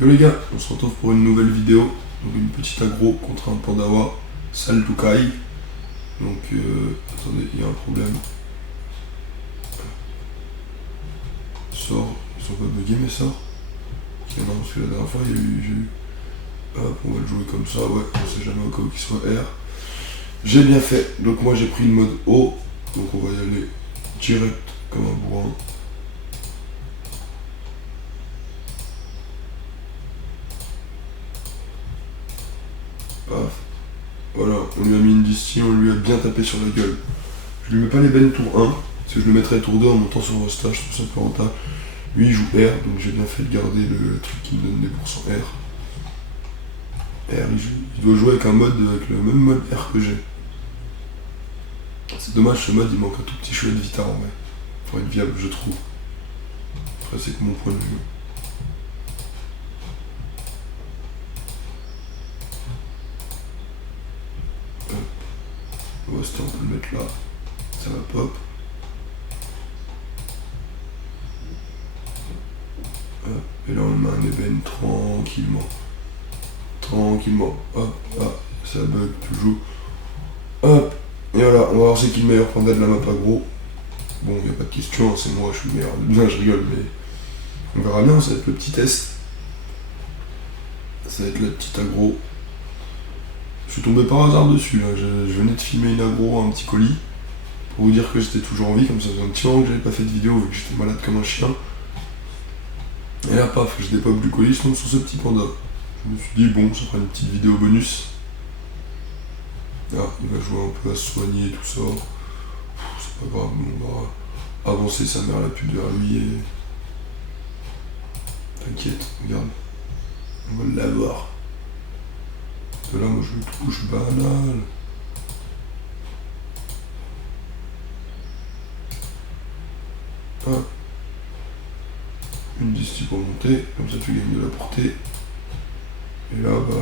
Yo les gars, on se retrouve pour une nouvelle vidéo, donc une petite agro contre un Pandawa, Sal Tukai. Donc attendez, il y a un problème. Sort, ils sont pas buggés mes sorts. Ok non, parce que la dernière fois j'ai eu. Hop, on va le jouer comme ça, ouais, on sait jamais au cas où qu'il soit R. J'ai bien fait, donc moi j'ai pris le mode O, donc on va y aller direct comme un bourrin. Paf. Voilà, on lui a mis une distie, on lui a bien tapé sur la gueule. Je lui mets pas les bennes tour 1, parce que je le mettrais tour 2 en montant sur un stage, je trouve ça plus rentable. Lui il joue R, donc j'ai bien fait de garder le truc qui me donne des pourcents R. R, il doit jouer avec un mode, avec le même mode R que j'ai. C'est dommage, ce mode il manque un tout petit chouette vita en vrai. Pour être viable, je trouve. Après c'est que mon point de vue. On peut le mettre là, ça va pop. Et là on met un ébène tranquillement. Tranquillement. Hop, ah, ça bug toujours. Hop, et voilà, on va voir c'est qui le meilleur panda de la map agro. Bon, y a pas de question, c'est moi, je suis le meilleur. Non, je rigole, mais on verra bien, ça va être le petit test. Ça va être la petite agro. Je suis tombé par hasard dessus, là. Je venais de filmer une agro, un petit colis, pour vous dire que j'étais toujours en vie, comme ça faisait un petit moment que j'avais pas fait de vidéo, vu que j'étais malade comme un chien. Et là, paf, je dépop du colis, je tombe sur ce petit panda. Je me suis dit, bon, ça fera une petite vidéo bonus. Ah, il va jouer un peu à se soigner et tout ça. C'est pas grave, on va avancer sa mère la pute vers lui et... T'inquiète, regarde. On va l'avoir. De là, moi je le touche banal. Ah. Une distie pour monter, comme ça tu gagnes de la portée. Et là, bah...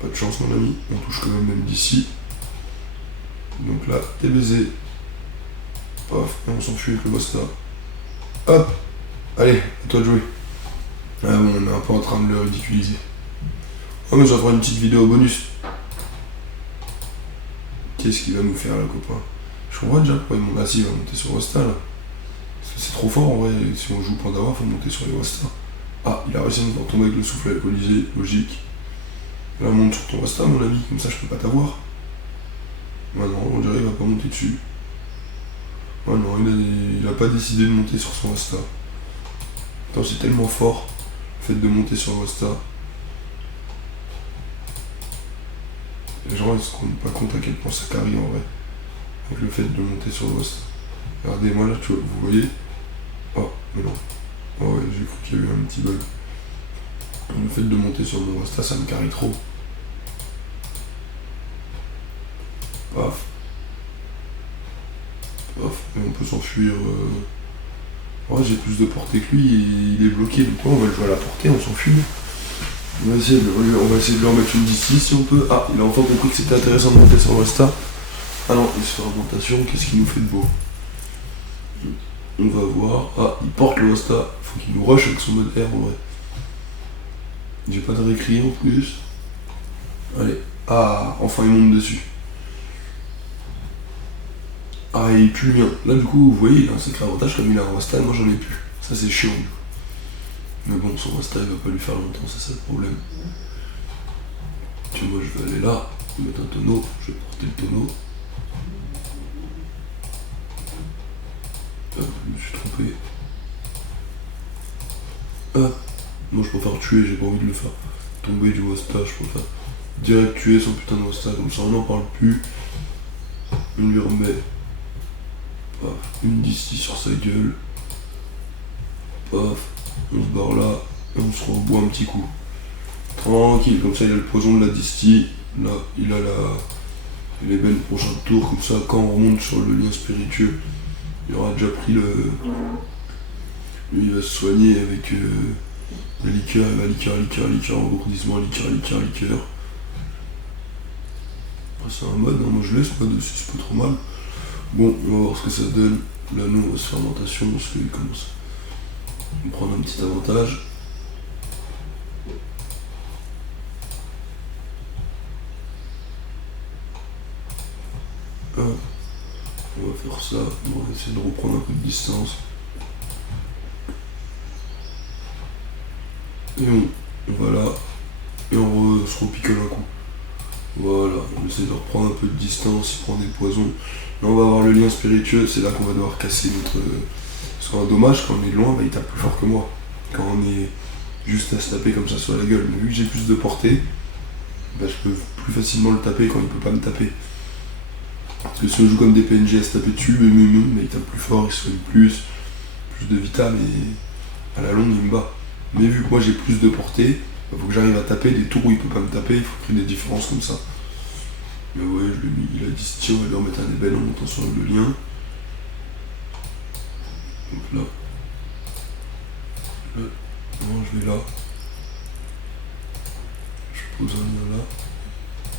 Pas de chance mon ami, on touche quand même d'ici. Donc là, t'es baisé. Paf, et on s'enfuit avec le Wasta. Hop. Allez, à toi de jouer. Ah bon, on est un peu en train de le ridiculiser. Oh mais ça fera une petite vidéo bonus. Qu'est-ce qu'il va nous faire là, copain? Je comprends déjà pourquoi il monte. Ah si, il va monter sur Wasta là. Parce que c'est trop fort en vrai, si on joue Pandawa, faut monter sur les Wasta. Ah, il a réussi à nous faire tomber avec le souffle alcoolisé, logique. Là, monte sur ton Wasta mon ami, comme ça je peux pas t'avoir. Ah non, on dirait qu'il va pas monter dessus. Ah non, il a pas décidé de monter sur son Wasta. Attends, c'est tellement fort, le fait de monter sur le Wasta. Les gens ils se rendent pas compte à quel point ça carry en vrai. Avec le fait de monter sur le Wasta. Regardez, moi là, vous voyez. Oh, mais non. Oh ouais, j'ai cru qu'il y a eu un petit bug. Le fait de monter sur mon Wasta, ça me carry trop. Paf. Paf. Et on peut s'enfuir. Ouais, j'ai plus de portée que lui et il est bloqué. Donc on va le jouer à la portée, on s'enfuit. On va essayer de lui remettre une d'ici si on peut. Ah, il a enfin compris que c'était intéressant de monter sur le Wasta. Ah non, il se fait augmentation, qu'est-ce qu'il nous fait de beau? On va voir. Ah, il porte le Wasta, faut qu'il nous rush avec son mode R en vrai. J'ai pas de récri en plus. Allez. Ah, enfin il monte dessus. Ah, il pue bien. Là, du coup, vous voyez, il a un sacré avantage comme il a un Wasta, moi j'en ai plus. Ça, c'est chiant. Mais bon, son Wasta, il va pas lui faire longtemps, c'est ça le problème. Tiens, moi, je vais aller là, mettre un tonneau, je vais porter le tonneau. Hop, je me suis trompé. Ah, moi, je préfère tuer, j'ai pas envie de le faire. Tomber du Wasta, je préfère direct tuer son putain de Wasta, comme ça on n'en parle plus. On lui remet une distie sur sa gueule. Paf, on se barre là et on se reboit un petit coup. Tranquille, comme ça il a le poison de la distie. Là, il a les belles prochains tours, comme ça quand on remonte sur le lien spiritueux, il aura déjà pris le. Lui il va se soigner avec la liqueur, il va liqueur, engourdissement, liqueur. C'est un mode, hein, moi je laisse ce mode aussi, c'est pas trop mal. Bon, on va voir ce que ça donne. Là, nous, on va se faire fermentation parce qu'il commence à prendre un petit avantage. ça. On va essayer de reprendre un peu de distance. Et voilà. Et on se repicole un coup. Voilà, on essaie de reprendre un peu de distance, il prend des poisons. Là on va avoir le lien spiritueux, c'est là qu'on va devoir casser notre... Parce qu'un dommage, quand on est loin, il tape plus fort que moi. Quand on est juste à se taper comme ça sur la gueule. Mais vu que j'ai plus de portée, je peux plus facilement le taper quand il peut pas me taper. Parce que si on joue comme des PNJ à se taper dessus, mais il tape plus fort, il soigne plus de vita, mais à la longue il me bat. Mais vu que moi j'ai plus de portée, il faut que j'arrive à taper des tours où il peut pas me taper, il faut créer des différences comme ça. Mais ouais, je l'ai mis, il a dit tiens, on va lui remettre un ébène en montant sur le lien. Donc là. Non, je vais là. Je pose un lien là.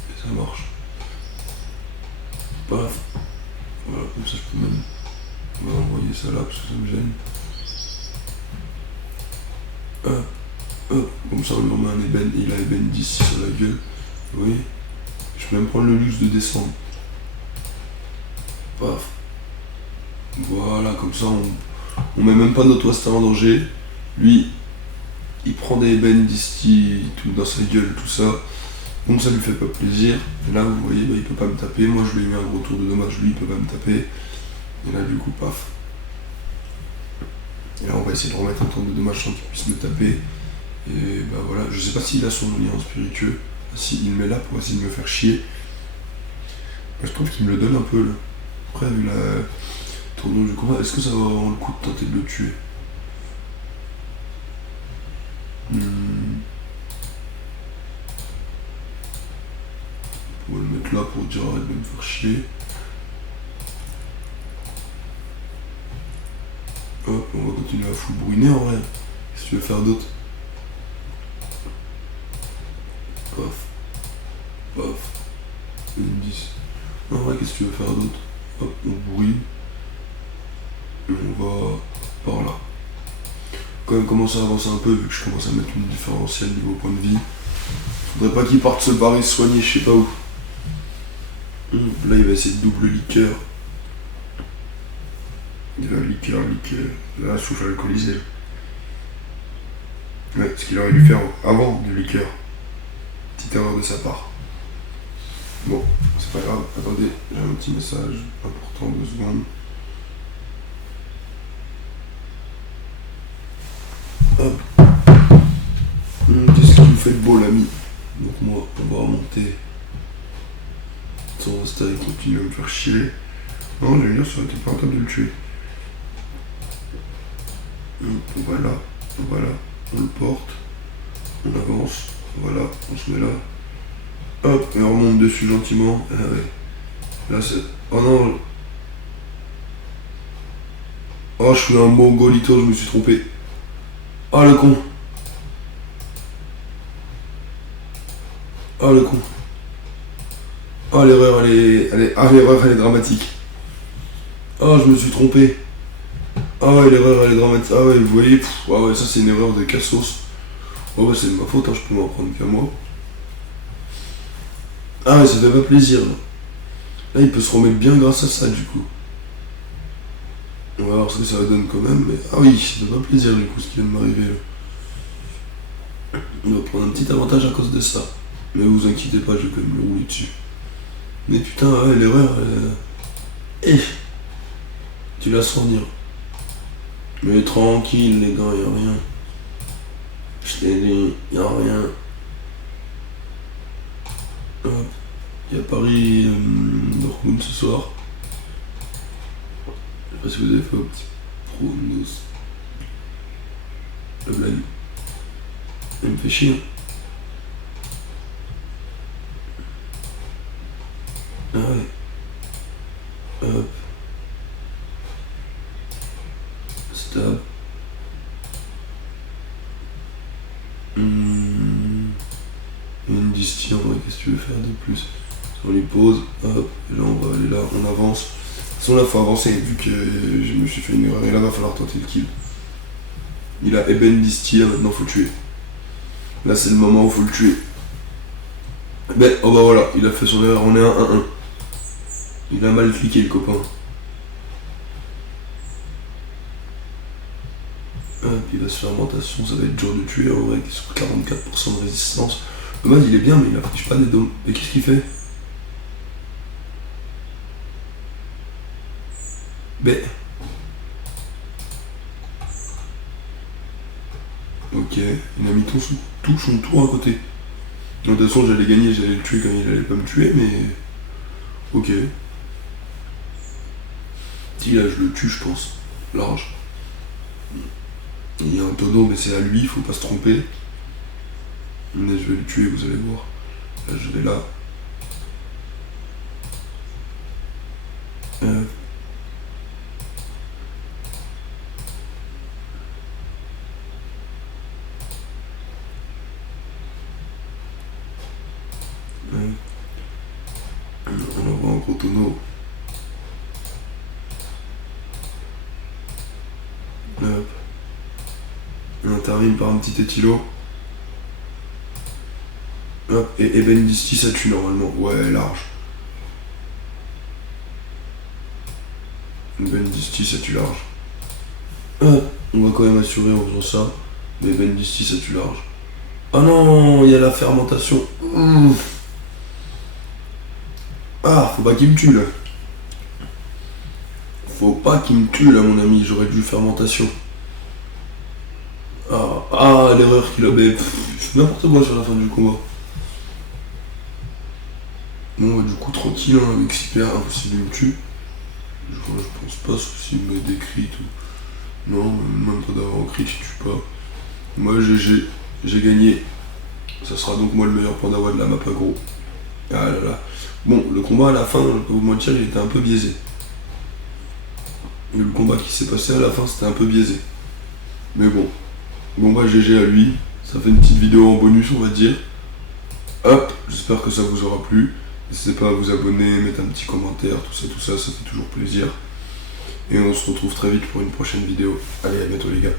Et ça marche. Paf. Voilà, comme ça je peux même. On va envoyer ça là parce que ça me gêne. Comme ça on lui remet un ébène, il a ébène 10 sur la gueule. Oui. Je peux même prendre le luxe de descendre. Paf. Voilà, comme ça on met même pas notre Wasta en danger. Lui, il prend des ébènes d'ici tout dans sa gueule, tout ça. Donc ça lui fait pas plaisir. Et là vous voyez, il peut pas me taper. Moi je lui ai mis un gros tour de dommage, lui il peut pas me taper. Et là du coup, paf. Et là on va essayer de remettre un tour de dommage sans qu'il puisse me taper. Et bah voilà, je sais pas s'il a son lien spiritueux. S'il me met là pour essayer de me faire chier. Je trouve qu'il me le donne un peu là. Après vu la tournure du combat, est-ce que ça va avoir le coup de tenter de le tuer? On va le mettre là pour dire arrête de me faire chier. Hop, on va continuer à full bruiner en vrai. Qu'est-ce que tu veux faire d'autre? Paf. Paf. Une 10. En vrai, qu'est-ce que tu veux faire d'autre? Hop, on bruine. Et on va par là. Quand même commencer à avancer un peu vu que je commence à mettre une différentielle niveau point de vie. Faudrait pas qu'il parte se barrer, se soigner, je sais pas où. Là il va essayer de double liqueur. Il va liqueur. Là, souffle alcoolisé. Ouais, ce qu'il aurait dû faire avant du liqueur. Petite erreur de sa part. Bon, c'est pas grave. Attendez, j'ai un petit message important, 2 secondes. Hop. Qu'est-ce qu'il me fait de beau l'ami? Donc moi, on va remonter. Son resta, il continue à me faire chier. Non, je vais dire, ça aurait été pas rentable de le tuer. Voilà, on le porte, on avance, voilà, on se met là. Hop, et on remonte dessus gentiment. Ah ouais. Là c'est. Oh non. Oh, je suis un mongolito, je me suis trompé. Oh le con. Oh le con. Oh l'erreur elle est dramatique. Oh je me suis trompé. Ah ouais l'erreur elle est dramatique. Ah ouais vous voyez, ah ouais ça c'est une erreur de cassos. Oh ouais c'est de ma faute, hein, je peux m'en prendre qu'à moi. Ah ouais ça fait pas plaisir là. Là il peut se remettre bien grâce à ça du coup. On va voir ce que ça donne quand même, mais. Ah oui, ça fait pas plaisir du coup ce qui vient de m'arriver là. On va prendre un petit avantage à cause de ça. Mais vous inquiétez pas, je vais quand même le rouler dessus. Mais putain, ouais, l'erreur, tu la sens venir. Mais tranquille, les gars, y'a rien. Je t'ai dit, y'a rien. Hop. Y'a Paris Dortmund ce soir. Je sais pas si vous avez fait un petit pronos. Le blague. Il me fait chier. Hein. Ah ouais. Hop. Stop. Une distille, qu'est-ce que tu veux faire de plus? On lui pose, hop, et là on va aller là, on avance. De toute façon là faut avancer, vu que je me suis fait une erreur, et là va falloir tenter le kill. Il a Eben distille, maintenant faut le tuer. Là c'est le moment où faut le tuer. Ben, oh bah voilà, il a fait son erreur, on est à 1-1. Il a mal cliqué le copain. baisse fermentation, ça va être dur de tuer en vrai, qui est sur 44% de résistance. Le mode il est bien, mais il affiche pas des dômes. Et qu'est-ce qu'il fait? Mais. Ok, il a mis tout son tour à côté. De toute façon, j'allais gagner, j'allais le tuer quand il allait pas me tuer, mais. Ok. Si là, je le tue, je pense. Large. Il y a un tonneau, mais c'est à lui, faut pas se tromper. Mais je vais le tuer, vous allez voir. Là, je vais là. Euh. On envoie un gros tonneau. Hop. Et on termine par un petit éthilo. Hop. Et Benedicti ça tue normalement. Ouais, large. Benedicti ça tue large. Hop. On va quand même assurer en faisant ça. Mais Benedicti ça tue large. Ah non, il y a la fermentation. Ah, faut pas qu'il me tue là. Faut pas qu'il me tue là, mon ami. J'aurais dû fermentation. Ah, l'erreur qu'il a. Mais il fait n'importe quoi sur la fin du combat. Bon, du coup, tranquille, hein, avec Cyper, impossible de me tuer. Je pense pas, sauf s'il me met des crits ou. Non, même pas d'avoir un crit, il tue pas. Moi, j'ai gagné. Ça sera donc moi le meilleur Pandawa de la map aggro. Ah là là. Bon, le combat à la fin, je vais pas vous mentir, il était un peu biaisé. Le combat qui s'est passé à la fin, c'était un peu biaisé. Mais bon. Bon bah GG à lui. Ça fait une petite vidéo en bonus, on va dire. Hop, j'espère que ça vous aura plu. N'hésitez pas à vous abonner, mettre un petit commentaire, tout ça fait toujours plaisir. Et on se retrouve très vite pour une prochaine vidéo. Allez, à bientôt les gars.